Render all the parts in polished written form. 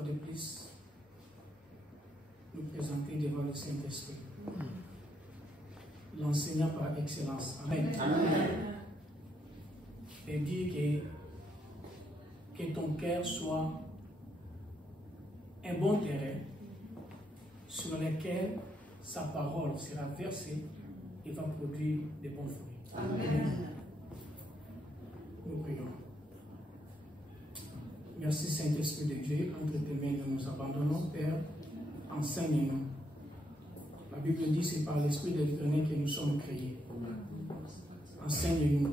fois de plus nous présenter devant le Saint-Esprit. L'enseignant par excellence. Amen. Amen. Et dire que ton cœur soit un bon terrain sur lequel sa parole sera versée et va produire des bons fruits. Amen. Nous prions. Merci Saint-Esprit de Dieu, entre tes mains nous nous abandonnons, Père, enseigne-nous. La Bible dit c'est par l'Esprit de l'Éternel que nous sommes créés. Enseigne-nous.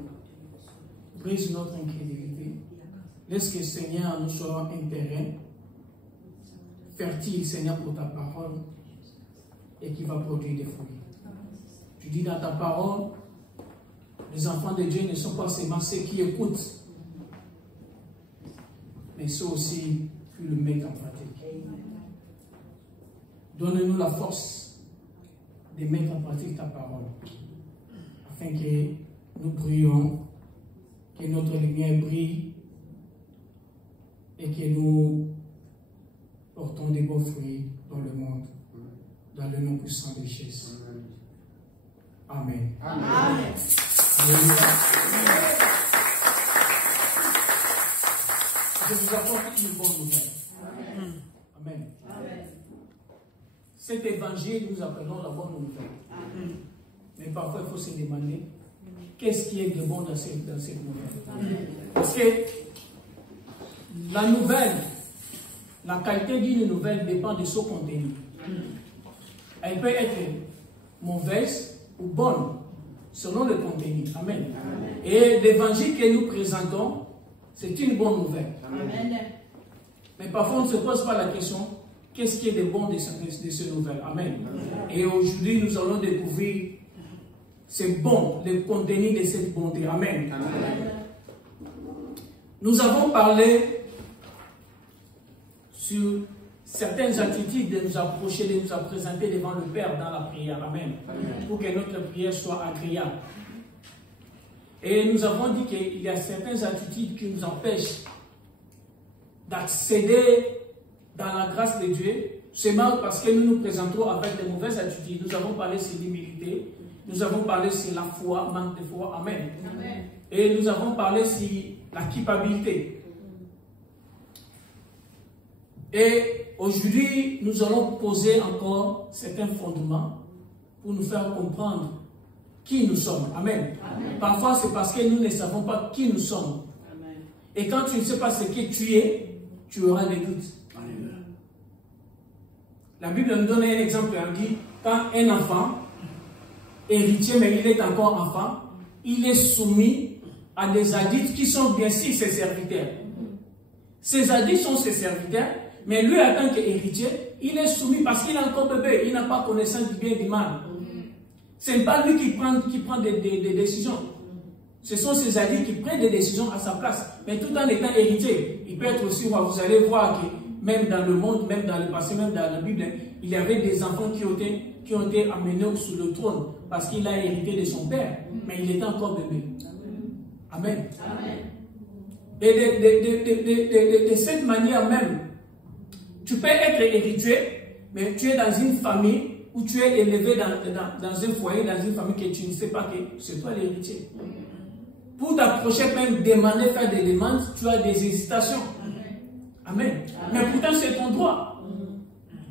Brise notre incrédulité. Laisse que Seigneur nous soit un terrain fertile, Seigneur, pour ta parole et qui va produire des fruits. Tu dis dans ta parole, les enfants de Dieu ne sont pas seulement ceux qui écoutent, mais ceux aussi qui le mettent en pratique. Donne-nous la force de mettre en pratique ta parole, afin que nous prions, que notre lumière brille et que nous portons des beaux fruits dans le monde, dans le nom puissant de Jésus. Amen. Amen. Amen. Je vous apporte une bonne nouvelle. Amen. Amen. Amen. Cet évangile, nous appelons la bonne nouvelle. Amen. Mais parfois, il faut se demander qu'est-ce qui est de bon dans cette nouvelle. Amen. Parce que la nouvelle, la qualité d'une nouvelle dépend de son contenu. Elle peut être mauvaise ou bonne selon le contenu. Amen. Amen. Et l'évangile que nous présentons, c'est une bonne nouvelle. Amen. Mais parfois, on ne se pose pas la question, qu'est-ce qui est de bon de ces nouvelles. Amen. Amen. Et aujourd'hui, nous allons découvrir c'est bon, le contenu de cette bonté. Amen. Amen. Nous avons parlé sur certaines attitudes de nous approcher, de nous présenter devant le Père dans la prière. Amen. Amen. Pour que notre prière soit agréable. Et nous avons dit qu'il y a certaines attitudes qui nous empêchent d'accéder dans la grâce de Dieu, seulement parce que nous nous présentons avec de mauvaises attitudes. Nous avons parlé sur l'humilité, nous avons parlé sur la foi, manque de foi. Amen. Amen. Et nous avons parlé sur la culpabilité. Et aujourd'hui, nous allons poser encore certains fondements pour nous faire comprendre qui nous sommes. Amen. Amen. Parfois, c'est parce que nous ne savons pas qui nous sommes. Amen. Et quand tu ne sais pas ce que tu es, tu auras des doutes. Amen. La Bible nous donne un exemple. Elle dit, quand un enfant, héritier, mais il est encore enfant, il est soumis à des adultes qui sont bien sûr ses serviteurs. Ces adultes sont ses serviteurs, mais lui, en tant qu'héritier, il est soumis parce qu'il est encore bébé, il n'a pas connaissance du bien et du mal. Ce n'est pas lui qui prend des décisions. Ce sont ses adultes qui prennent des décisions à sa place. Mais tout en étant héritier, il peut être aussi, vous allez voir que même dans le monde, même dans le passé, même dans la Bible, il y avait des enfants qui ont été amenés sur le trône parce qu'il a hérité de son père, mais il était encore bébé. Amen. Amen. Et de cette manière même, tu peux être héritier, mais tu es dans une famille où tu es élevé dans un foyer, dans une famille que tu ne sais pas que c'est toi l'héritier. Pour t'approcher, même demander, faire des demandes, tu as des hésitations. Amen. Amen. Mais pourtant, c'est ton droit.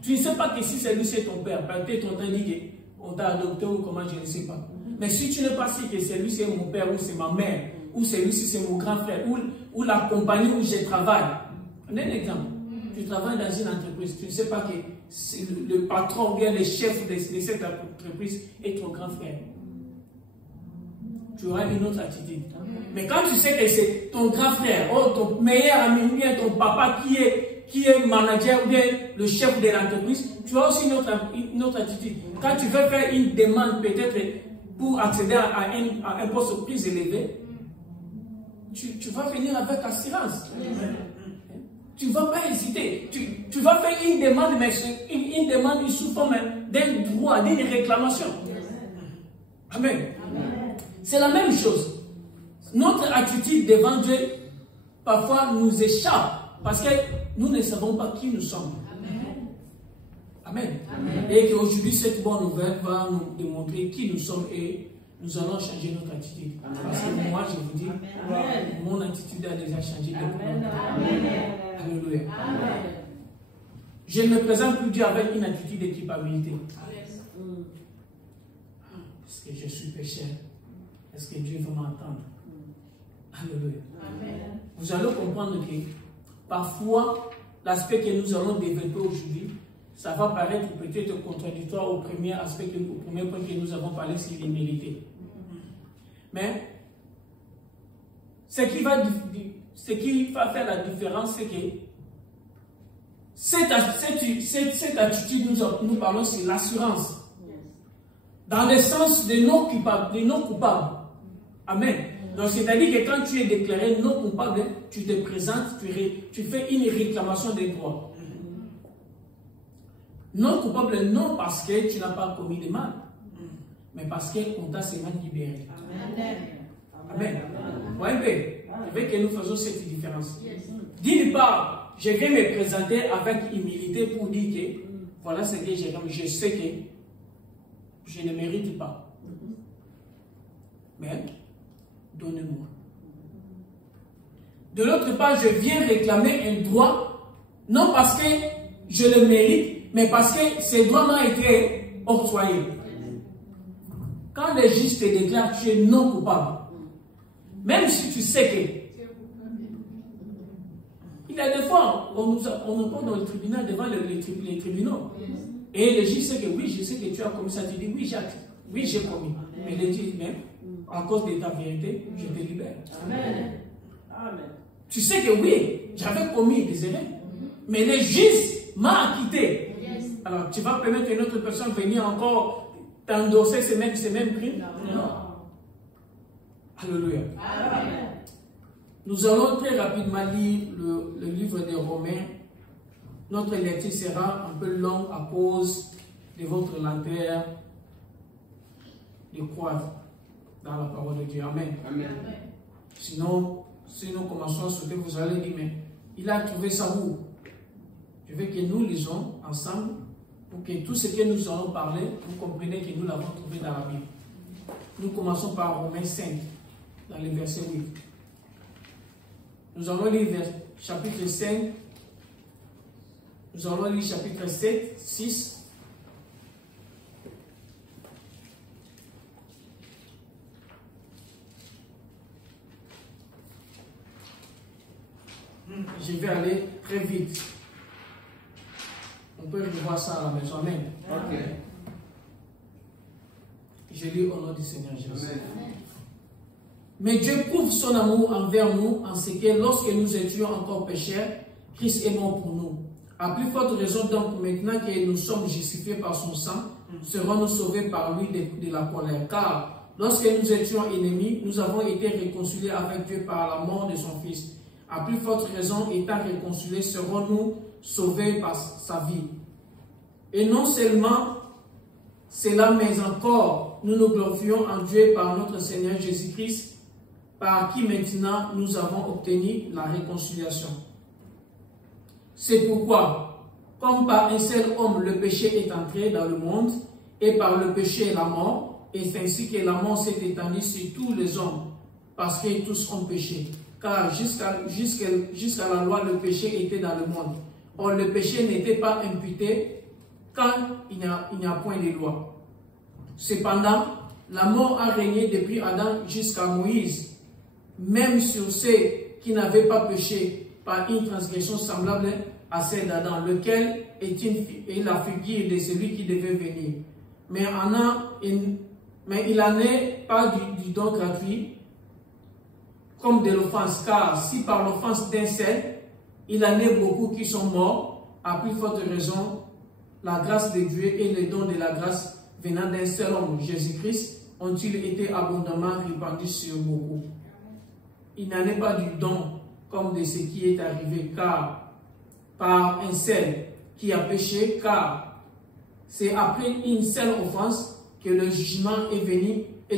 Tu ne sais pas que si c'est lui, c'est ton père. Peut-être on t'a dit qu'on t'a adopté ou comment, je ne sais pas. Mais si tu n'es pas sûr que c'est lui, c'est mon père ou c'est ma mère, ou c'est lui, c'est mon grand frère, ou la compagnie où je travaille. On a un exemple. Tu travailles dans une entreprise, tu ne sais pas que le patron ou bien le chef de cette entreprise est ton grand frère. Tu auras une autre attitude. Mais quand tu sais que c'est ton grand frère, ou ton meilleur ami, ou bien ton papa qui est manager, ou bien le chef de l'entreprise, tu as aussi une autre attitude. Quand tu veux faire une demande peut-être pour accéder à un poste plus élevé, tu vas venir avec assurance. Tu ne vas pas hésiter. Tu vas faire une demande, mais une demande sous forme d'un droit, d'une réclamation. Amen. C'est la même chose. Notre attitude devant Dieu, parfois, nous échappe Parce que nous ne savons pas qui nous sommes. Amen. Amen. Et qu'aujourd'hui, cette bonne nouvelle va nous démontrer qui nous sommes et nous allons changer notre attitude. Amen. Parce que moi, je vous dis, Amen. mon attitude a déjà changé depuis Amen. longtemps. Alléluia. Amen. Je ne me présente plus Dieu avec une attitude de culpabilité. Est-ce que je suis pécheur? Est-ce que Dieu va m'entendre? Alléluia. Amen. Vous allez comprendre que parfois, l'aspect que nous allons développer aujourd'hui, ça va paraître peut-être contradictoire au premier aspect, au premier point que nous avons parlé, c'est l'humilité. Mais ce qui va faire la différence, c'est que cette attitude, nous parlons, c'est l'assurance. Dans le sens de non coupables. Amen. Donc, c'est-à-dire que quand tu es déclaré non coupable, tu te présentes, tu fais une réclamation des droits. Non coupable, non parce que tu n'as pas commis de mal, mais parce qu'on t'a seulement libéré. Amen. Amen. Voyez, je veux que nous faisons cette différence. D'une part, je vais me présenter avec humilité pour dire que voilà ce que j'ai comme je sais que je ne mérite pas. Mais donnez-moi. De l'autre part, je viens réclamer un droit, non parce que je le mérite, mais parce que ce droit m'a été octroyé. Quand le juge te déclare tu es non coupable, même si tu sais que il y a des fois, on nous prend dans le tribunal devant les tribunaux. Et le juge sait que oui, je sais que tu as commis ça. Tu dis oui, j'ai commis. Mais le juge même, à cause de ta vérité, je te libère. Amen. Amen. Tu sais que oui, j'avais commis des erreurs. Mais le juge m'a acquitté. Alors, tu vas permettre à une autre personne de venir encore t'endosser ces mêmes crimes? Non. Alléluia. Amen. Nous allons très rapidement lire le livre des Romains. Notre lecture sera un peu longue à cause de votre lenteur de croire dans la parole de Dieu. Amen. Amen. Sinon, si nous commençons à sauter, vous allez dire, mais il a trouvé ça où? Je veux que nous lisons ensemble pour que tout ce que nous allons parler, vous comprenez que nous l'avons trouvé dans la Bible. Nous commençons par Romains 5, dans le verset 8. Nous allons lire chapitre 5, nous allons lire chapitre 7, 6. Je vais aller très vite. On peut revoir ça à la maison. Amen. Ok. Je lis au nom du Seigneur Jésus. Amen. Mais Dieu prouve son amour envers nous en ce que lorsque nous étions encore pécheurs, Christ est mort pour nous. À plus forte raison donc, maintenant que nous sommes justifiés par son sang, serons-nous sauvés par lui de la colère. Car lorsque nous étions ennemis, nous avons été réconciliés avec Dieu par la mort de son Fils. À plus forte raison, étant réconciliés, serons-nous sauvés par sa vie. Et non seulement cela, mais encore, nous nous glorifions en Dieu par notre Seigneur Jésus-Christ, par qui maintenant nous avons obtenu la réconciliation. C'est pourquoi, comme par un seul homme le péché est entré dans le monde, et par le péché la mort, et c'est ainsi que la mort s'est étendue sur tous les hommes, parce que tous ont péché. Car jusqu'à la loi, le péché était dans le monde. Or, le péché n'était pas imputé quand il n'y a point de loi. Cependant, la mort a régné depuis Adam jusqu'à Moïse, même sur ceux qui n'avaient pas péché par une transgression semblable à celle d'Adam, lequel est la figure de celui qui devait venir. Mais il n'en est pas du don gratuit, comme de l'offense, car si par l'offense d'un seul, il en est beaucoup qui sont morts, à plus forte raison, la grâce de Dieu et le don de la grâce venant d'un seul homme, Jésus-Christ, ont-ils été abondamment répandus sur beaucoup. Il n'en est pas du don comme de ce qui est arrivé, car par un seul qui a péché, car c'est après une seule offense que le jugement est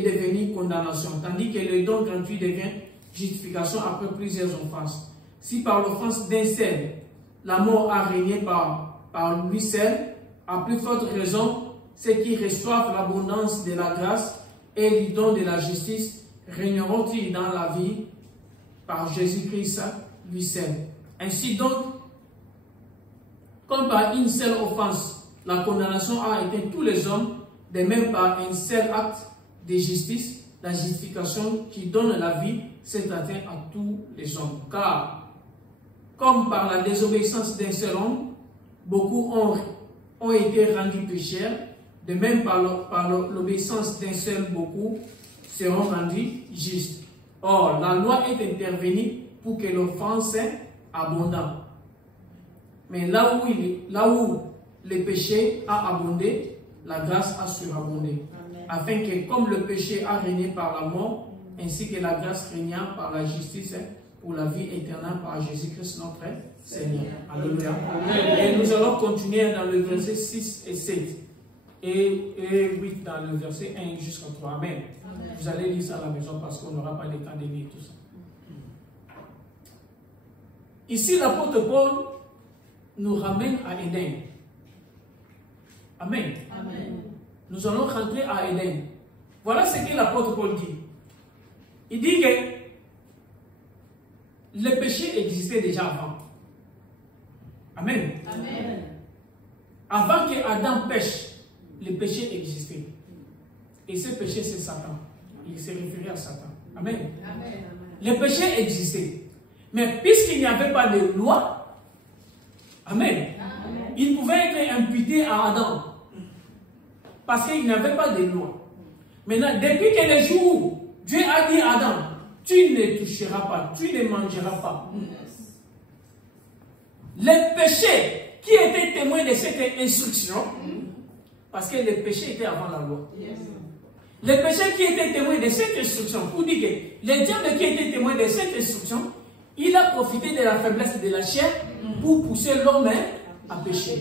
devenu condamnation, tandis que le don gratuit devient justification après plusieurs offenses. si par l'offense d'un seul, la mort a régné par lui seul, à plus forte raison, ceux qui reçoivent l'abondance de la grâce et le don de la justice régneront-ils dans la vie par Jésus-Christ lui seul. Ainsi donc, comme par une seule offense, la condamnation a été tous les hommes, de même par un seul acte de justice, la justification qui donne la vie s'est atteinte à tous les hommes. Car, comme par la désobéissance d'un seul homme, beaucoup ont été rendus pécheurs, de même par l'obéissance d'un seul, beaucoup seront rendus justes. Or, la loi est intervenue pour que l'offense soit abondante. Mais là où le péché a abondé, la grâce a surabondé. Afin que, comme le péché a régné par la mort, ainsi que la grâce régnant par la justice pour la vie éternelle par Jésus-Christ notre Seigneur. Alléluia. Et nous allons continuer dans le verset 6 et 7. Et 8 dans le verset 1 jusqu'à 3. Amen. Vous allez lire ça à la maison parce qu'on n'aura pas le temps de lire tout ça. Ici, l'apôtre Paul nous ramène à Éden. Amen. Amen. Nous allons rentrer à Éden. Voilà ce que l'apôtre Paul dit. Il dit que le péché existait déjà avant. Amen. Amen. Avant que Adam pêche, le péché existait. Et ce péché, c'est Satan. Il se référait à Satan. Amen. Amen. Le péché existait. Mais puisqu'il n'y avait pas de loi, Amen, il pouvait être imputé à Adam. Parce qu'il n'y avait pas de loi. Maintenant, depuis que le jour où Dieu a dit à Adam, tu ne toucheras pas, tu ne mangeras pas. Le péché qui était témoin de cette instruction, parce que le péché était avant la loi. Le péché qui était témoin de cette instruction, pour dire que le diable qui était témoin de cette instruction, il a profité de la faiblesse de la chair pour pousser l'homme à pécher.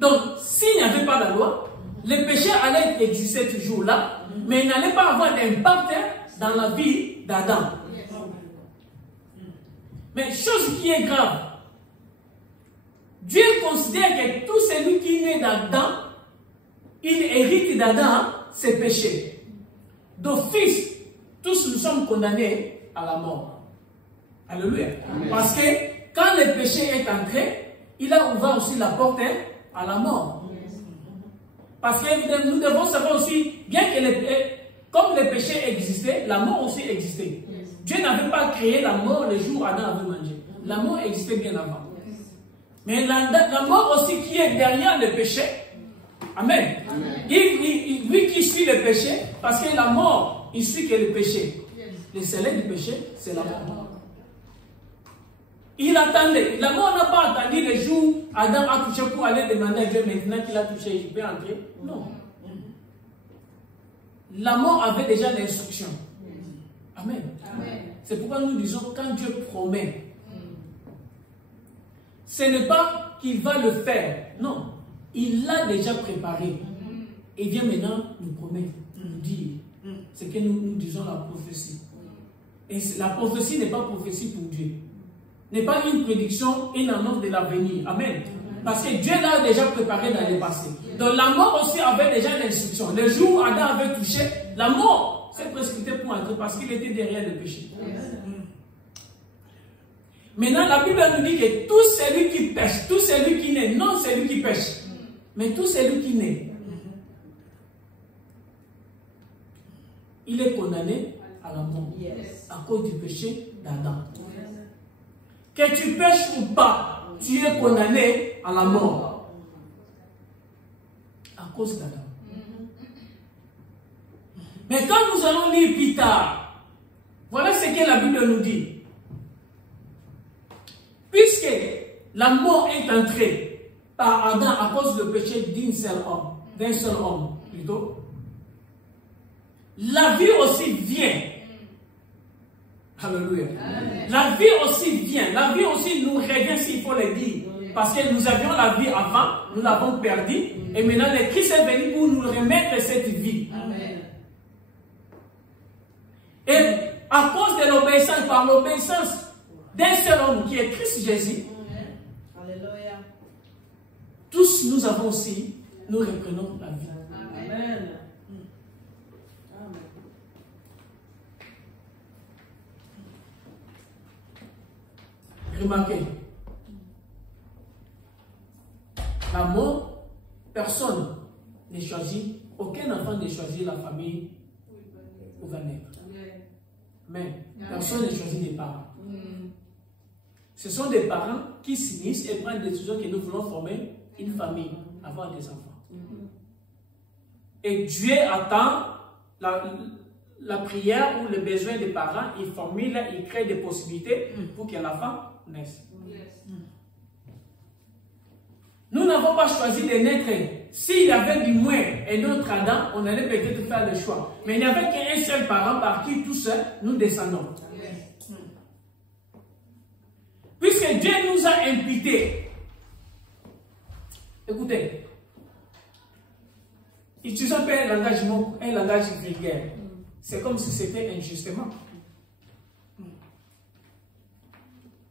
Donc, s'il n'y avait pas la loi, le péché allait exister toujours là, mais il n'allait pas avoir d'impact dans la vie d'Adam. Mais chose qui est grave, Dieu considère que tout celui qui naît d'Adam, il hérite d'Adam ses péchés. D'office, tous nous sommes condamnés à la mort. Alléluia. Parce que quand le péché est entré, il a ouvert aussi la porte à la mort. Parce que nous devons savoir aussi, bien que comme le péché existait, la mort aussi existait. Dieu n'avait pas créé la mort le jour où Adam avait mangé. La mort existait bien avant. Mais la mort aussi qui est derrière le péché, Amen. Lui qui suit le péché, parce que la mort, il suit que le péché. Le salaire du péché, c'est la mort. Il attendait. La mort n'a pas attendu le jour où Adam a touché pour aller demander à Dieu maintenant qu'il a touché, il peut entrer. Non. La mort avait déjà l'instruction. Amen. C'est pourquoi nous disons, quand Dieu promet, ce n'est pas qu'il va le faire. Non. Il l'a déjà préparé. Et vient maintenant nous promettre, nous dire. C'est que nous disons la prophétie. Et la prophétie n'est pas prophétie pour Dieu. N'est pas une prédiction, une annonce de l'avenir. Amen. Parce que Dieu l'a déjà préparé dans le passé. Donc la mort aussi avait déjà l'instruction. Le jour où Adam avait touché, la mort s'est précipitée pour entrer parce qu'il était derrière le péché. Maintenant, la Bible nous dit que tout celui qui pêche, tout celui qui naît, non celui qui pêche, mais tout celui qui naît, il est condamné à la mort à cause du péché d'Adam. Que tu pêches ou pas, tu es condamné à la mort à cause d'Adam. Mais quand nous allons lire plus tard, voilà ce que la Bible nous dit. Puisque la mort est entrée par Adam à cause du péché d'un seul homme, plutôt, la vie aussi vient. Alléluia. La vie aussi vient. La vie aussi nous revient, s'il faut le dire. Parce que nous avions la vie avant, nous l'avons perdue, et maintenant le Christ est venu pour nous remettre cette vie. Amen. Et à cause de l'obéissance, par l'obéissance d'un seul homme qui est Christ Jésus, Alléluia. tous nous avons aussi, nous reprenons la vie. Amen. Remarquez, la mort, personne n'est choisi, aucun enfant n'est choisi la famille où va naître. Mais personne n'est choisi des parents. Ce sont des parents qui s'unissent et prennent la décision que nous voulons former une famille, avoir des enfants. Et Dieu attend la prière ou le besoin des parents, il formule, il crée des possibilités pour que l'enfant naisse. Nous n'avons pas choisi de naître. S'il y avait du moins un autre Adam, on allait peut-être faire le choix. Mais il n'y avait qu'un seul parent par qui tous nous descendons. Puisque Dieu nous a imputés. Écoutez, utilisons un langage vulgaire. C'est comme si c'était injustement.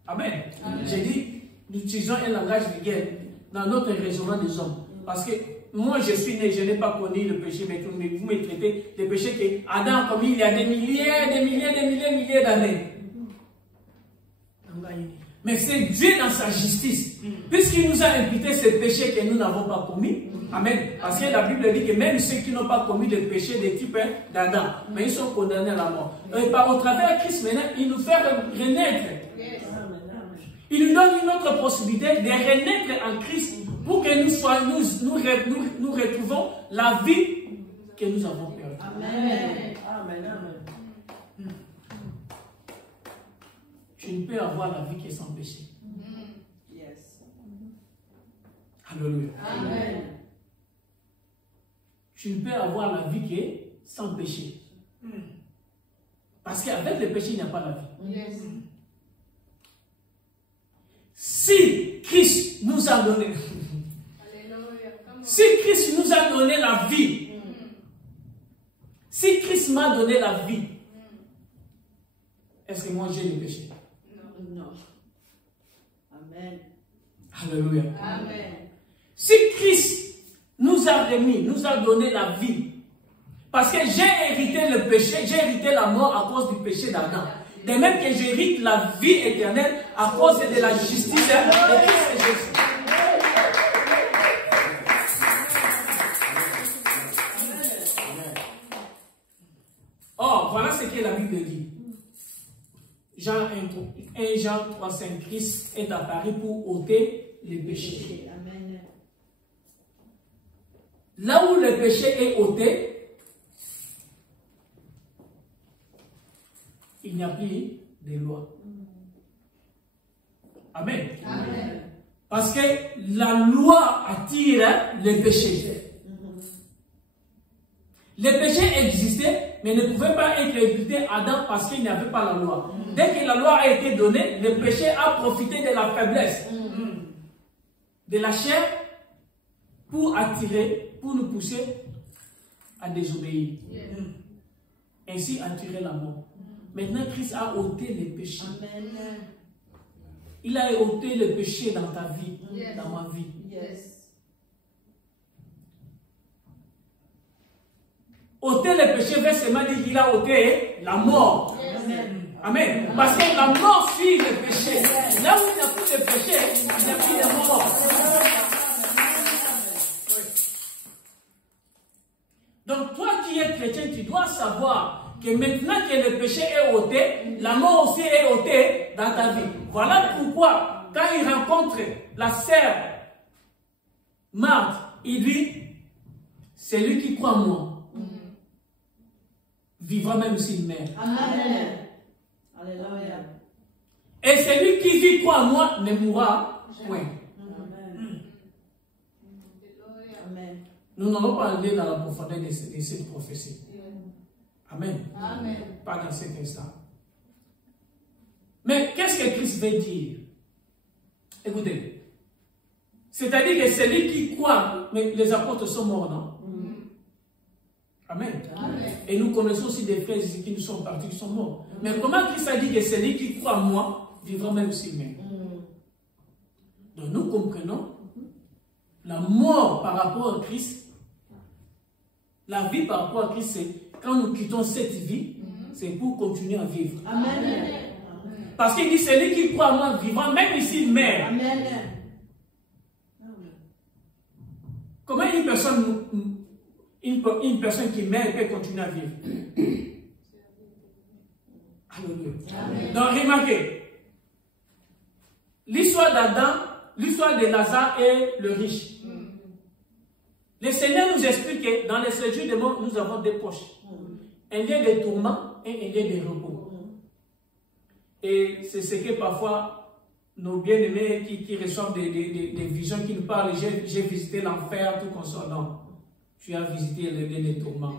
Amen. J'ai dit, nous utilisons un langage vulgaire dans notre raisonnement des hommes. Parce que moi, je suis né, je n'ai pas connu le péché, mais vous me traitez de péché que Adam a commis il y a des milliers d'années. Mais c'est Dieu dans sa justice, puisqu'il nous a imputé ces péchés que nous n'avons pas commis. Amen. Parce que la Bible dit que même ceux qui n'ont pas commis de péché de type d'Adam, mais ils sont condamnés à la mort. Et au travers de Christ, maintenant, il nous fait renaître. Il nous donne une autre possibilité de renaître en Christ pour que nous retrouvons la vie que nous avons perdue. Amen. Amen. Tu ne peux avoir la vie qui est sans péché. Yes. Alléluia. Amen. Tu ne peux avoir la vie qui est sans péché. Parce qu'avec le péché, il n'y a pas la vie. Yes. Si Christ nous a donné, si Christ nous a donné la vie, si Christ m'a donné la vie, est-ce que moi j'ai le péché? Non. Amen. Alléluia. Amen. Si Christ nous a remis, nous a donné la vie, parce que j'ai hérité le péché, j'ai hérité la mort à cause du péché d'Adam. De même que j'hérite la vie éternelle à cause de la justice de Christ Jésus. Or, voilà ce que la Bible dit. Jean 3,5, Christ est apparu pour ôter les péchés. Amen. Là où le péché est ôté, il n'y a plus de loi. Amen. Amen. Parce que la loi attire le péché. Le péché existait, mais ne pouvait pas être imputé à Adam parce qu'il n'y avait pas la loi. Dès que la loi a été donnée, le péché a profité de la faiblesse, de la chair, pour attirer, pour nous pousser à désobéir. Ainsi attirer la mort. Maintenant, Christ a ôté les péchés. Amen. Il a ôté le péché dans ta vie, dans ma vie. Yes. Ôter le péché, verset dit qu'il a ôté la mort. Amen. Amen. Parce que la mort suit le péché. Là où il n'y a plus de péché, il n'y a plus de mort. Donc toi qui es chrétien, tu dois savoir que maintenant que le péché est ôté, la mort aussi est ôtée dans ta vie. Voilà pourquoi, quand il rencontre la sœur Marthe, il dit, celui qui croit en moi vivra même s'il meurt. Amen. Alléluia. Et celui qui vit croit en moi ne mourra point. Amen. Amen. Nous n'allons pas aller dans la profondeur de cette prophétie. Amen. Amen. Pas dans cet instant. Mais qu'est-ce que Christ veut dire? Écoutez. C'est-à-dire que celui qui croit, mais les apôtres sont morts, non? Amen. Amen. Et nous connaissons aussi des frères ici qui nous sont partis, qui sont morts. Mais comment Christ a dit que celui qui croit en moi vivra même s'il meurt. Donc nous comprenons la mort par rapport à Christ. La vie par rapport à Christ, c'est quand nous quittons cette vie, c'est pour continuer à vivre. Amen. Parce qu'il dit, celui qui croit à moi vivra, même ici il meurt. Amen. Comment une personne qui meurt peut continuer à vivre? Alléluia. Donc remarquez, l'histoire d'Adam, l'histoire de Lazare et le riche. Le Seigneur nous explique que dans les séjours de mort, nous avons deux poches. Un lieu de tourment et un lieu de repos. Et c'est ce que parfois nos bien-aimés qui reçoivent des visions qui nous parlent, j'ai visité l'enfer, tout concernant. Tu as visité le lieu de tourment.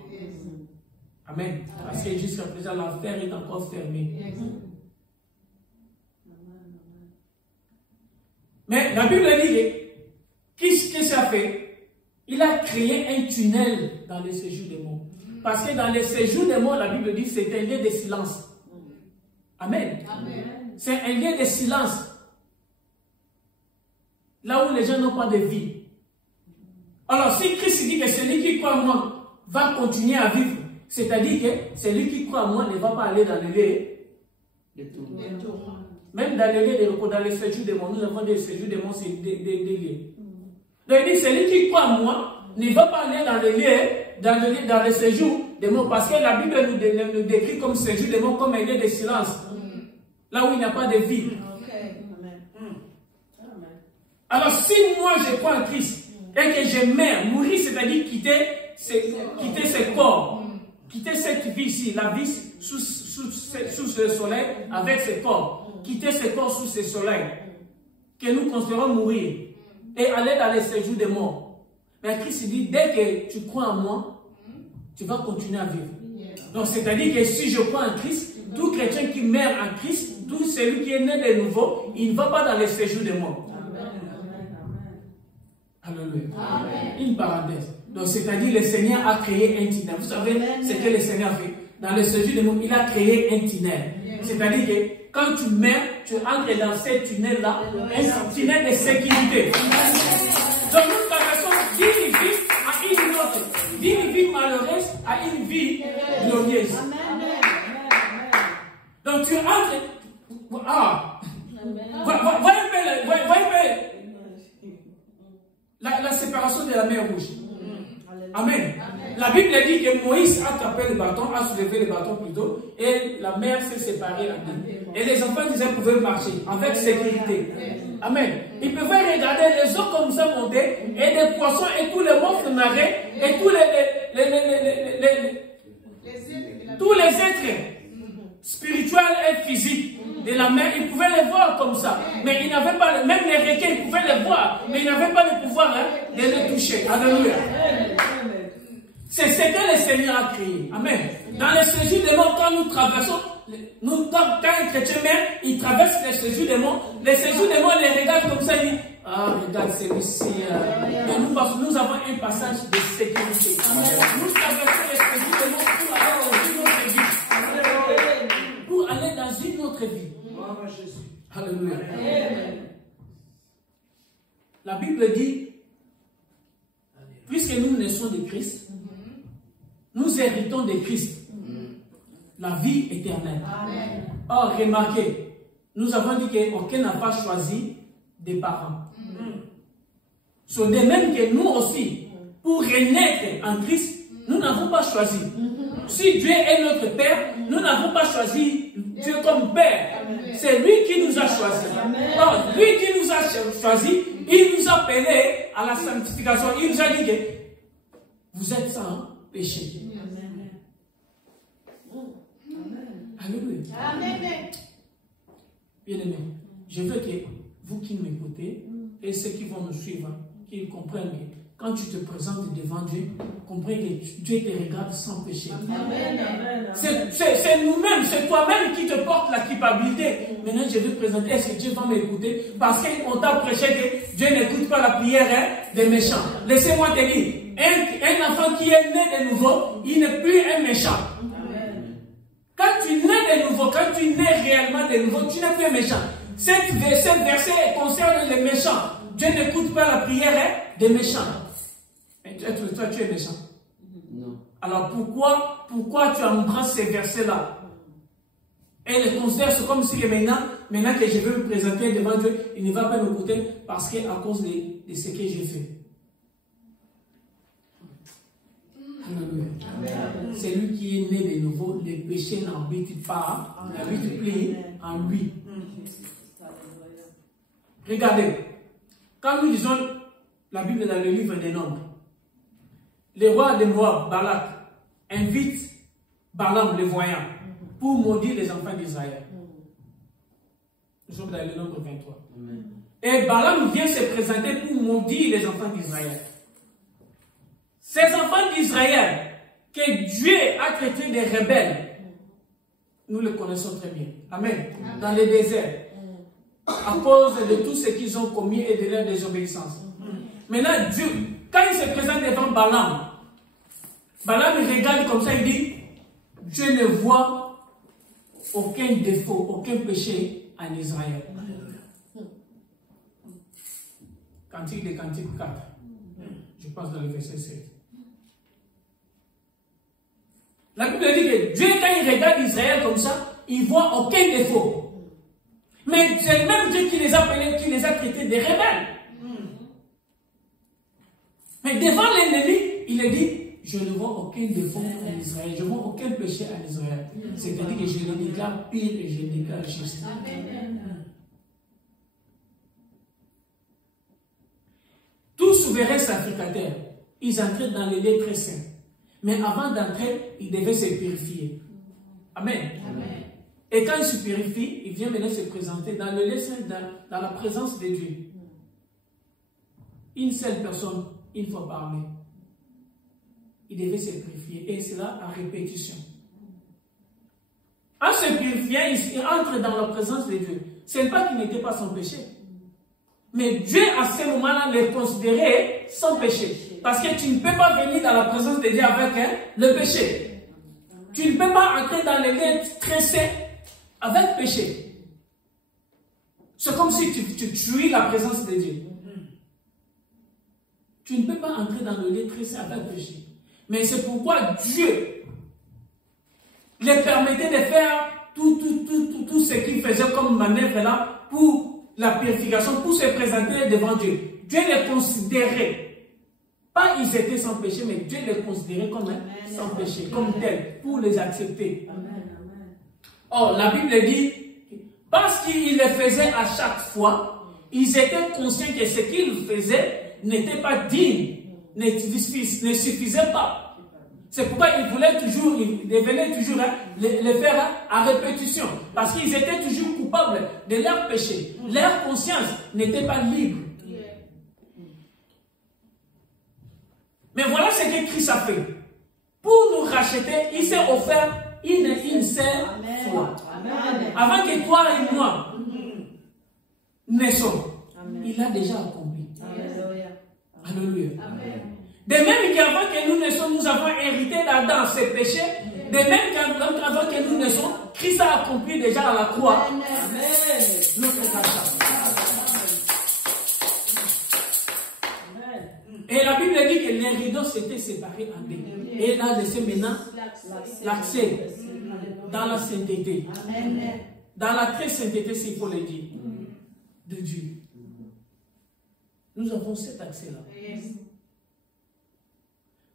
Amen. Parce que jusqu'à présent, l'enfer est encore fermé. Mais la Bible dit qu'est-ce que ça fait? Il a créé un tunnel dans les séjours des morts. Parce que dans les séjours des morts, la Bible dit que c'est un lieu de silence. Amen. C'est un lieu de silence. Là où les gens n'ont pas de vie. Alors, si Christ dit que celui qui croit en moi va continuer à vivre, c'est-à-dire que celui qui croit en moi ne va pas aller dans le lieu de tourment. Même dans les lieux de repos, dans les séjours des morts, nous avons des séjours des morts, c'est des lieux. Donc il dit, celui qui croit en moi ne va pas aller dans les lieux, dans les séjours des morts, parce que la Bible nous décrit comme séjour des morts, comme un lieu de silence. Là où il n'y a pas de vie. Alors si moi je crois en Christ et que je meurs, mourir, c'est-à-dire quitter ce corps, quitter cette vie ici, la vie sous ce soleil avec ce corps, quitter ce corps sous ce soleil, que nous considérons mourir, et aller dans les séjours des morts. Mais Christ dit, dès que tu crois en moi, tu vas continuer à vivre. Donc c'est-à-dire que si je crois en Christ, tout chrétien qui meurt en Christ, tout celui qui est né de nouveau, il ne va pas dans les séjours des morts. Alléluia. Une parenthèse. Donc c'est-à-dire le Seigneur a créé un tunnel. Vous savez ce que le Seigneur fait? Dans les séjours des morts, il a créé un tunnel. C'est-à-dire que quand tu meurs, tu entres dans ce tunnel-là, un tunnel de sécurité. Donc nous traversons d'une vie à une autre, d'une vie malheureuse à une vie glorieuse. Donc tu entres. Voyez la séparation de la mer Rouge. Amen. La Bible dit que Moïse a tapé le bâton, a soulevé le bâton plutôt, et la mer s'est séparée en deux. Et les enfants d'Israël pouvaient marcher avec sécurité. Amen. Ils pouvaient regarder les eaux comme ça monter, et des poissons et tous les monstres marins, et tous les êtres spirituels et physiques de la mer, ils pouvaient les voir comme ça. Mais ils n'avaient pas, même les requins, ils pouvaient les voir, mais ils n'avaient pas le pouvoir de les toucher. Alléluia. C'est ce que le Seigneur a créé. Amen. Dans les séjours des morts, quand nous traversons, quand un chrétien meurt, il traverse les séjours des morts. Les séjours des morts, les regarde comme ça, il dit, ah, regarde celui-ci. Et nous avons un passage de sécurité. Amen. Nous traversons les séjours des morts pour aller dans une autre vie. Pour aller dans une autre vie. Alléluia. La Bible dit, puisque nous naissons de Christ, nous héritons de Christ la vie éternelle. Amen. Or, remarquez, nous avons dit qu'aucun n'a pas choisi des parents. C'est de même que nous aussi, pour renaître en Christ, nous n'avons pas choisi. Si Dieu est notre Père, nous n'avons pas choisi Dieu comme Père. C'est lui qui nous a choisi. Or, lui qui nous a choisi, il nous a appelés à la sanctification. Il nous a dit que vous êtes sans péché. Alléluia. Bien-aimés, je veux que vous qui m'écoutez et ceux qui vont nous suivre, qu'ils comprennent que quand tu te présentes devant Dieu, comprends que Dieu te regarde sans péché. C'est nous-mêmes, c'est toi-même qui te porte la culpabilité. Maintenant, je vais te présenter, est-ce que Dieu va m'écouter? Parce qu'on t'a prêché que Dieu n'écoute pas la prière des méchants. Laissez-moi te dire, un enfant qui est né de nouveau, il n'est plus un méchant. Quand tu nais de nouveau, quand tu nais réellement de nouveau, tu n'es plus méchant. Cette verset concerne les méchants. Dieu n'écoute pas la prière des méchants. Mais toi, tu es méchant. Non. Alors pourquoi tu embrasses ces versets-là? Et les considère comme si maintenant que je veux me présenter devant Dieu, il ne va pas m'écouter parce qu'à cause de ce que j'ai fait. Alléluia. C'est lui qui est né de nouveau, le péché n'habite pas, n'habite plus en lui. Regardez, quand nous lisons la Bible dans le livre des Nombres, le roi de Moab, Balak, invite Balaam le voyant pour maudire les enfants d'Israël. Nous sommes dans le Nombre 23. Amen. Et Balaam vient se présenter pour maudire les enfants d'Israël. Ces enfants d'Israël que Dieu a traités des rebelles, nous le connaissons très bien. Amen. Dans le désert. À cause de tout ce qu'ils ont commis et de leur désobéissance. Maintenant, Dieu, quand il se présente devant Balaam, Balaam il regarde comme ça, il dit, Dieu ne voit aucun défaut, aucun péché en Israël. Cantique des Cantiques 4. Je passe dans le verset 7. La Bible dit que Dieu, quand il regarde Israël comme ça, il voit aucun défaut. Mais c'est même Dieu qui les a appelés, qui les a traités des rebelles. Mais devant l'ennemi, il a dit, je ne vois aucun défaut en Israël, je ne vois aucun péché en Israël. C'est-à-dire que je le déclare pire et je le déclare juste. Tout souverain sacrificateur, ils entraient dans les lieux très saints. Mais avant d'entrer, ils devaient se purifier. Amen. Amen. Et quand il se purifie, il vient maintenant se présenter dans le lieu saint, dans la présence de Dieu. Une seule personne, une fois par année. Il devait se purifier. Et cela à répétition. En se purifiant, il entre dans la présence de Dieu. Ce n'est pas qu'il n'était pas sans péché. Mais Dieu, à ce moment-là, les considérait sans péché. Parce que tu ne peux pas venir dans la présence de Dieu avec le péché. Tu ne peux pas entrer dans les lieux très saints avec péché. C'est comme si tu tuais la présence de Dieu. Tu ne peux pas entrer dans le lieu très saint avec péché. Mais c'est pourquoi Dieu les permettait de faire tout ce qu'il faisait comme manœuvre là pour la purification, pour se présenter devant Dieu. Dieu les considérait. Pas ils étaient sans péché, mais Dieu les considérait comme sans péché, comme tels, pour les accepter. Or, la Bible dit, parce qu'il les faisait à chaque fois, ils étaient conscients que ce qu'ils faisaient n'était pas digne, ne suffisait pas. C'est pourquoi ils venaient toujours les faire à répétition. Parce qu'ils étaient toujours coupables de leur péché. Leur conscience n'était pas libre. Mais voilà ce que Christ a fait. Pour nous racheter, il s'est offert une seule fois. Avant que toi et moi naissions, il a déjà accompli. Alléluia. De même qu'avant que nous naissions, nous avons hérité d'Adam ses péchés. De même qu'avant que nous naissions, Christ a accompli déjà à la croix notre rachat. Et la Bible dit que les rideaux s'étaient séparés en deux. Et il a laissé maintenant l'accès dans la sainteté. Dans la très sainteté, s'il faut le dire, de Dieu. Nous avons cet accès-là.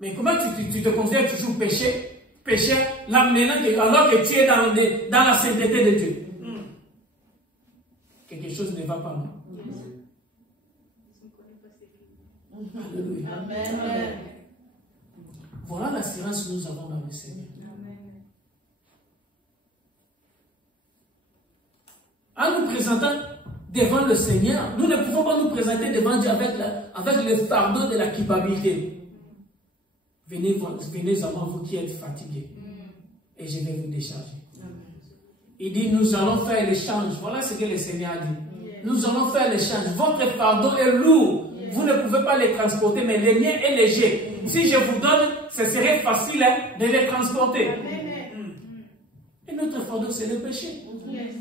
Mais comment tu te considères toujours pécheur, là maintenant, alors que tu es dans la sainteté de Dieu? Quelque chose ne va pas, non? Alléluia. Amen. Voilà l'assurance que nous avons dans le Seigneur. En nous présentant devant le Seigneur, nous ne pouvons pas nous présenter devant Dieu avec le fardeau de la culpabilité. Venez à moi, vous qui êtes fatigués, et je vais vous décharger. Il dit, nous allons faire l'échange. Voilà ce que le Seigneur a dit. Nous allons faire l'échange. Votre fardeau est lourd. Vous ne pouvez pas les transporter, mais le mien est léger. Si je vous donne, ce serait facile de les transporter. Et nous notre fardeau, c'est le péché,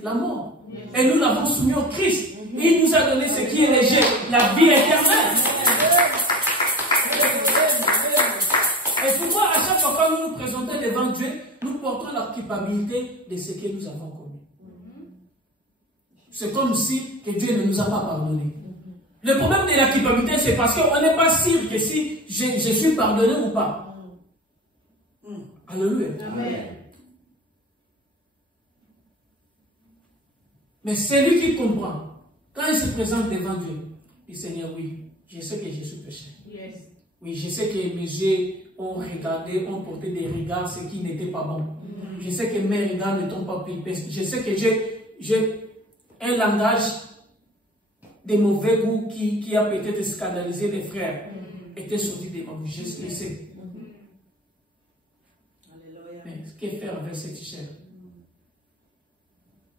la mort. Et nous l'avons soumis au Christ. Et il nous a donné ce qui est léger, la vie éternelle. Et pourquoi à chaque fois que nous nous présentons devant Dieu, nous portons la culpabilité de ce que nous avons commis. C'est comme si que Dieu ne nous a pas pardonné. Le problème de la culpabilité, c'est parce qu'on n'est pas sûr que si je suis pardonné ou pas. Alléluia. Amen. Mais c'est lui qui comprend. Quand il se présente devant Dieu, il dit Seigneur, oui, je sais que je suis péché. Yes. Oui, je sais que mes yeux ont regardé, ont porté des regards, ce qui n'était pas bon. Je sais que mes regards ne t'ont pas pris. Je sais que j'ai un langage de mauvais goût qui a peut-être scandalisé les frères. Était sorti de ma bouche. Je sais. Mais que faire avec cette chair?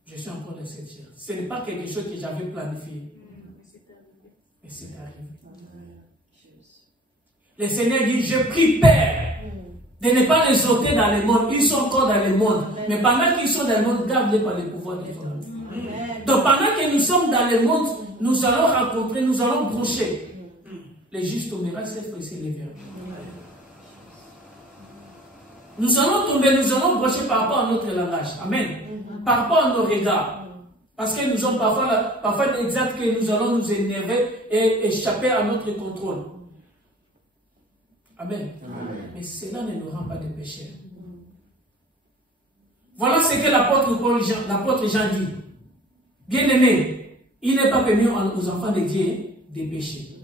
Je suis encore dans cette chair. Ce n'est pas quelque chose que j'avais planifié. Mais c'est arrivé. Le Seigneur dit, je prie Père de ne pas les ôter dans le monde. Ils sont encore dans le monde. Mais pendant qu'ils sont dans le monde, garde-les par le pouvoir de ton amour. Donc pendant que nous sommes dans le monde, nous allons rencontrer, nous allons brocher les justes au miracle, cette fois-ci les verts. Nous allons tomber, nous allons brocher par rapport à notre langage. Amen. Par rapport à nos regards. Parce que nous avons parfois des actes que nous allons nous énerver et échapper à notre contrôle. Amen. Mais cela ne nous rend pas de pécheurs. Voilà ce que l'apôtre Jean dit. Bien-aimé, il n'est pas permis aux enfants de Dieu de pécher.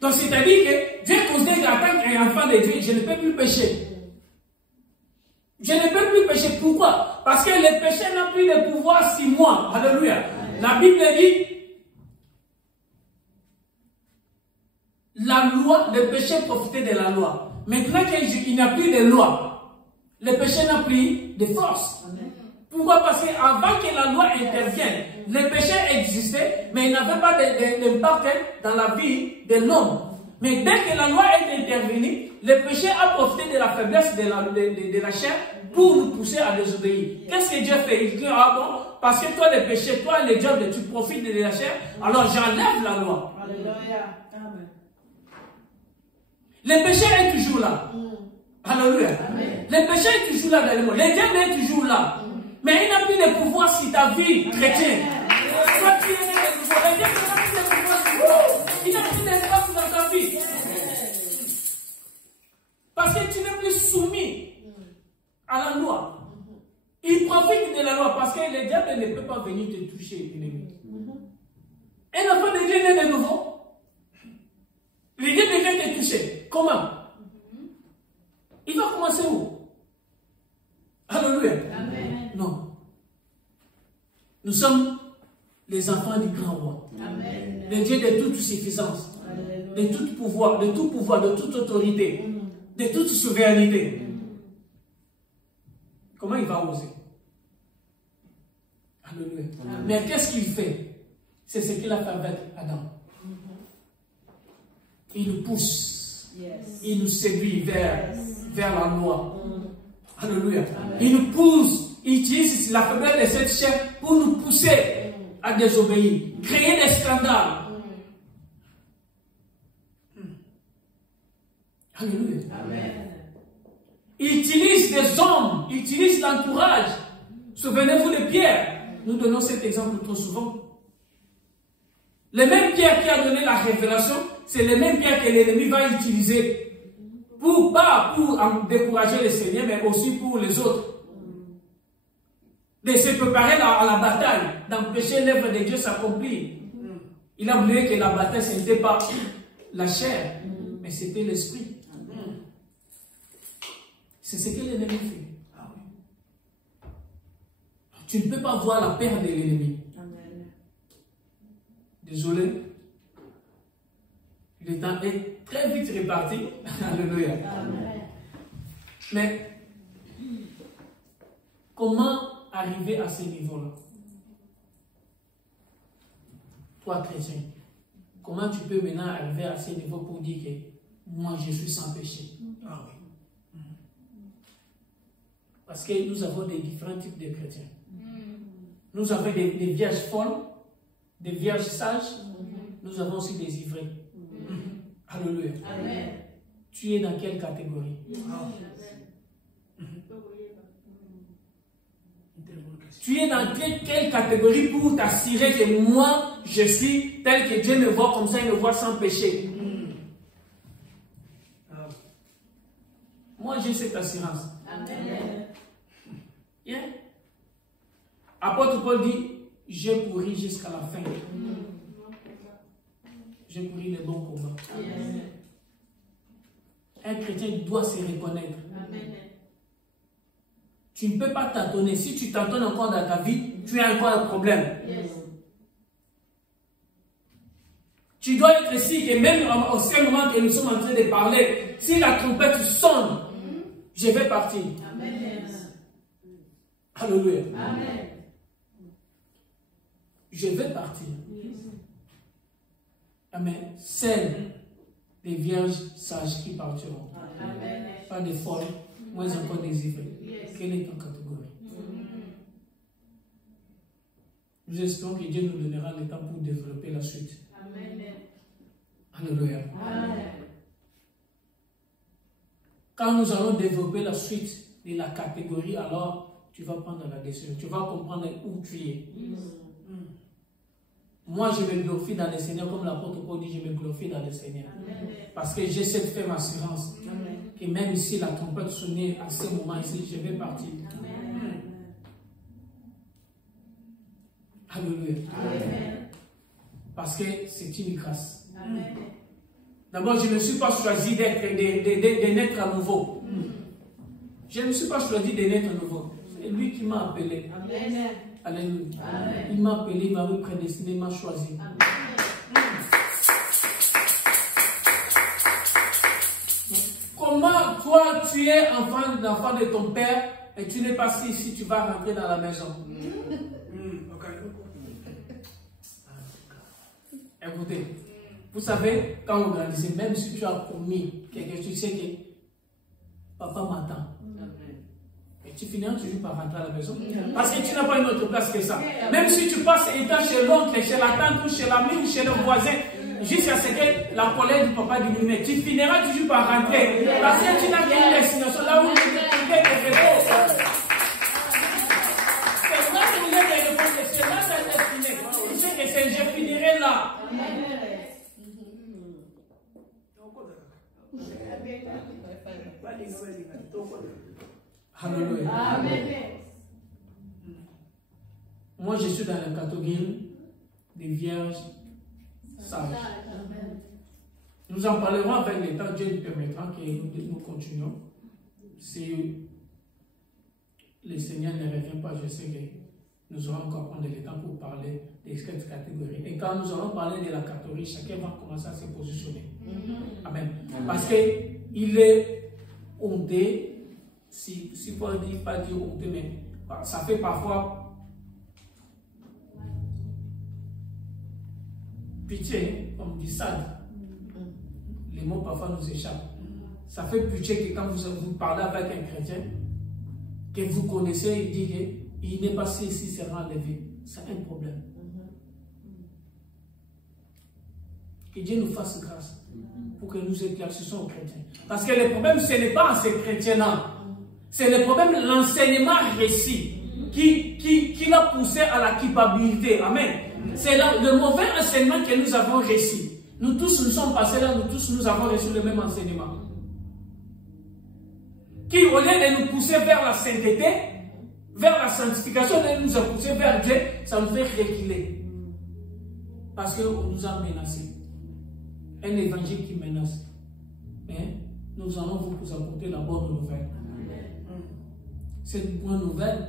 Donc c'est-à-dire que Dieu considère qu'en tant qu'enfant de Dieu, je ne peux plus pécher. Je ne peux plus pécher. Pourquoi? Parce que le péché n'a plus de pouvoir sur moi. Alléluia. La Bible dit, la loi, le péché profitait de la loi. Maintenant qu'il n'y a plus de loi, le péché n'a plus de force. Pourquoi? Parce qu'avant que la loi intervienne, le péché existait, mais il n'avait pas d'impact dans la vie de l'homme. Mais dès que la loi est intervenue, le péché a profité de la faiblesse de la chair pour nous pousser à désobéir. Qu'est-ce que Dieu fait? Il dit, ah bon, parce que toi le péché, toi le diable, tu profites de la chair, alors j'enlève la loi. Alléluia. Amen. Le péché est toujours là. Alléluia. Le péché est toujours là dans le monde. Le diable est toujours là. Mais il n'a plus de pouvoir sur ta vie chrétienne. Toi, tu es né de nouveau. Le diable n'a plus de pouvoir sur toi. Il n'a plus d'espace dans ta vie. Parce que tu n'es plus soumis à la loi. Il profite de la loi parce que le diable ne peut pas venir te toucher, ennemi. Un enfant de Dieu né de nouveau. Le diable ne vient te toucher. Comment? Il va commencer où? Alléluia. Amen. Non. Nous sommes les enfants du grand roi. Amen. Le Dieu de toute suffisance, de tout pouvoir, de toute autorité, de toute souveraineté. Comment il va oser? Alléluia. Mais qu'est-ce qu'il fait? C'est ce qu'il a fait avec Adam. Il nous pousse. Il nous séduit vers la loi. Alléluia. Il nous pousse. Il utilise la faiblesse de cette chair pour nous pousser à désobéir. Créer des scandales. Alléluia. Amen. Il utilise des hommes. Il utilise l'entourage. Souvenez-vous de Pierre. Nous donnons cet exemple trop souvent. Le même Pierre qui a donné la révélation, c'est le même Pierre que l'ennemi va utiliser. Pas pour décourager le Seigneur, mais aussi pour les autres. De se préparer à la bataille, d'empêcher l'œuvre de Dieu s'accomplir. Il a oublié que la bataille, ce n'était pas la chair, mais c'était l'esprit. C'est ce que l'ennemi fait. Tu ne peux pas voir la perte de l'ennemi. Désolé. Le temps est très vite réparti. Alléluia. Mais comment arriver à ce niveau-là? Toi, chrétien, comment tu peux maintenant arriver à ce niveau pour dire que moi, je suis sans péché? Ah oui. Parce que nous avons des différents types de chrétiens. Nous avons des vierges folles, des vierges sages. Nous avons aussi des ivrées. Alléluia. Amen. Tu es dans quelle catégorie? Tu es dans quelle catégorie pour t'assurer que moi, je suis tel que Dieu me voit comme ça, il me voit sans péché? Moi, j'ai cette assurance. Amen. Yeah. Apôtre Paul dit, j'ai couru jusqu'à la fin. J'ai couru le bon combat. Amen. Un chrétien doit se reconnaître. Amen. Tu ne peux pas tâtonner. Si tu tâtonnes encore dans ta vie, tu as encore un problème. Yes. Tu dois être ici et même au seul moment que nous sommes en train de parler, si la trompette sonne, je vais partir. Amen. Alléluia. Amen. Je vais partir. Amen. Celles des vierges sages qui partiront. Amen. Pas des folles, moins encore des ivrées. Yes. Quelle est ta catégorie? Nous espérons que Dieu nous donnera le temps pour développer la suite. Amen. Alléluia. Amen. Quand nous allons développer la suite de la catégorie, alors tu vas prendre la décision. Tu vas comprendre où tu es. Moi, je me glorifie dans le Seigneur, comme l'apôtre Paul dit, je me glorifie dans le Seigneur. Amen. Parce que j'ai cette ferme assurance que même si la trompette sonnait à ce moment ici, je vais partir. Alléluia. Amen. Parce que c'est une grâce. Amen. D'abord, je ne me suis pas choisi de naître à nouveau. Je ne me suis pas choisi de naître à nouveau. C'est lui qui m'a appelé. Amen. Alléluia. Amen. Il m'a appelé, il m'a prédestiné, il m'a choisi. Comment toi, tu es l'enfant de ton père et tu n'es pas si tu vas rentrer dans la maison? Écoutez, vous savez, quand vous grandissez, même si tu as commis quelque chose, tu sais que papa m'attend. Et tu finiras toujours par rentrer à la maison. Parce que tu n'as pas une autre place que ça. Même si tu passes un temps chez l'oncle, chez la tante, ou chez l'ami, ou chez le voisin, jusqu'à ce que la colère du papa diminue, tu finiras toujours par rentrer. Parce que tu n'as qu'une destination là où tu peux tes réponses. C'est là que vous êtes les réponses, c'est là que tu es destiné. Tu sais que je finirai là. Alléluia. Amen. Moi, je suis dans la catégorie des vierges sages. Nous en parlerons avec le temps. Dieu nous permettra que nous continuions. Si le Seigneur ne revient pas, je sais que nous aurons encore prendre le temps pour parler de cette catégorie. Et quand nous allons parler de la catégorie, chacun va commencer à se positionner. Amen. Parce qu'il est honteux, si Paul ne dit pas dire honteux, mais ça fait parfois pitié, comme dit Sade. Les mots parfois nous échappent. Ça fait pitié que quand vous parlez avec un chrétien, que vous connaissez, il dit qu'il n'est pas si sera enlevé. C'est un problème. Que Dieu nous fasse grâce pour que nous éclaircissions aux chrétiens. Parce que le problème, ce n'est pas ces chrétiens-là. C'est le problème de l'enseignement récit qui l'a poussé à la culpabilité. Amen. C'est le mauvais enseignement que nous avons reçu. Nous tous nous sommes passés là, nous tous nous avons reçu le même enseignement. Qui, au lieu de nous pousser vers la sainteté, vers la sanctification, de nous a poussé vers Dieu, ça nous fait reculer. Parce qu'on nous a menacés. Un évangile qui menace. Mais nous allons vous apporter la bonne nouvelle. Cette bonne nouvelle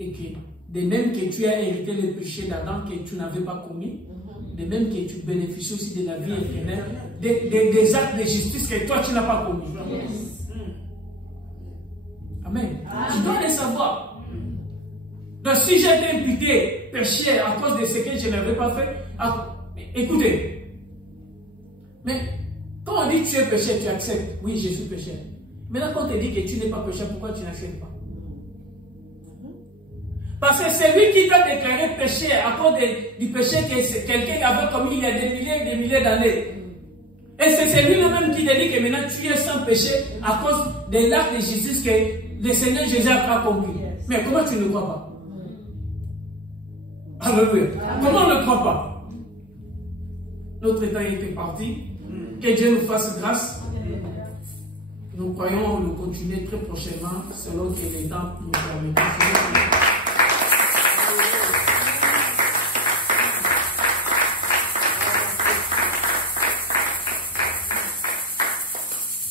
est que, de même que tu as hérité le péché d'Adam que tu n'avais pas commis, de même que tu bénéficies aussi de la vie éternelle, des actes de justice que toi tu n'as pas commis. Amen. Tu dois le savoir. Donc si j'ai été imputé péché à cause de ce que je n'avais pas fait, écoutez, mais quand on dit que tu es péché, tu acceptes. Oui, je suis péché. Maintenant quand on te dit que tu n'es pas péché, pourquoi tu n'acceptes pas? Parce que c'est lui qui t'a déclaré péché à cause du péché que quelqu'un avait commis il y a des milliers d'années. Et c'est lui-même qui te dit que maintenant tu es sans péché à cause de l'acte de Jésus que le Seigneur Jésus a accompli. Mais comment tu ne crois pas? Alléluia. Comment on ne croit pas? Notre temps était parti. Que Dieu nous fasse grâce. Nous croyons le continuer très prochainement selon que les temps nous permettent.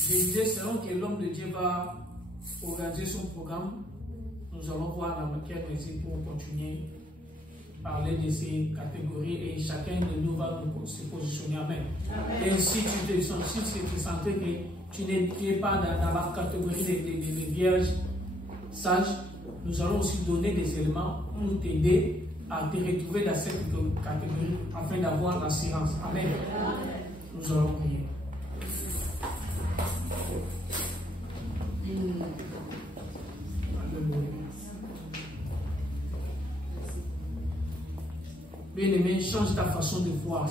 Je disais, selon que l'homme de Dieu va organiser son programme, nous allons voir la matière précise pour continuer à parler de ces catégories et chacun de nous va se positionner. Amen. Et si tu te sentais que tu n'es pas dans la catégorie des vierges sages, nous allons aussi donner des éléments pour t'aider à te retrouver dans cette catégorie afin d'avoir l'assurance. Amen. Nous allons prier. Bien-aimé, change ta façon de voir,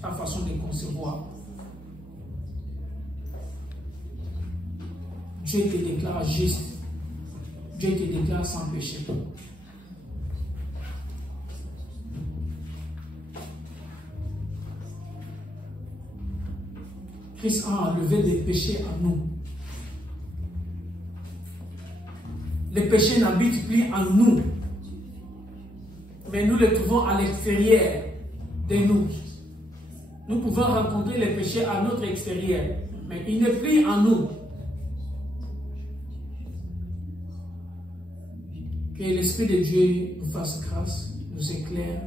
ta façon de concevoir. Dieu te déclare juste. Dieu te déclare sans péché. Christ a enlevé les péchés en nous. Les péchés n'habitent plus en nous, mais nous les trouvons à l'extérieur de nous. Nous pouvons rencontrer les péchés à notre extérieur, mais il n'est plus en nous. Que l'Esprit de Dieu nous fasse grâce, nous éclaire,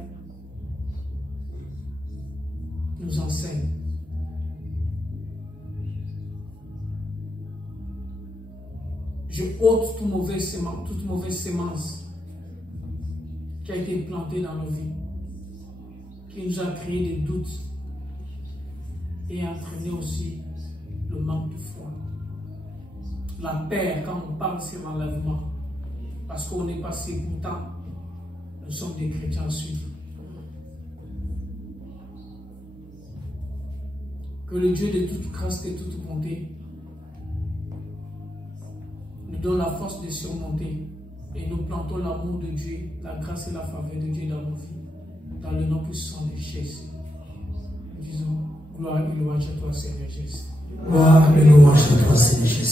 nous enseigne. Je ôte toute mauvaise sémence qui a été plantée dans nos vies, qui nous a créé des doutes et entraîné aussi le manque de foi. La peur quand on parle c'est l'enlèvement, parce qu'on est passé pourtant, nous sommes des chrétiens ensuite. Que le Dieu de toute grâce et de toute bonté nous donne la force de surmonter et nous plantons l'amour de Dieu, la grâce et la faveur de Dieu dans nos vies, dans le nom puissant de Jésus. Nous disons gloire et louange à toi, Seigneur Jésus. Gloire et louange à toi, Seigneur Jésus.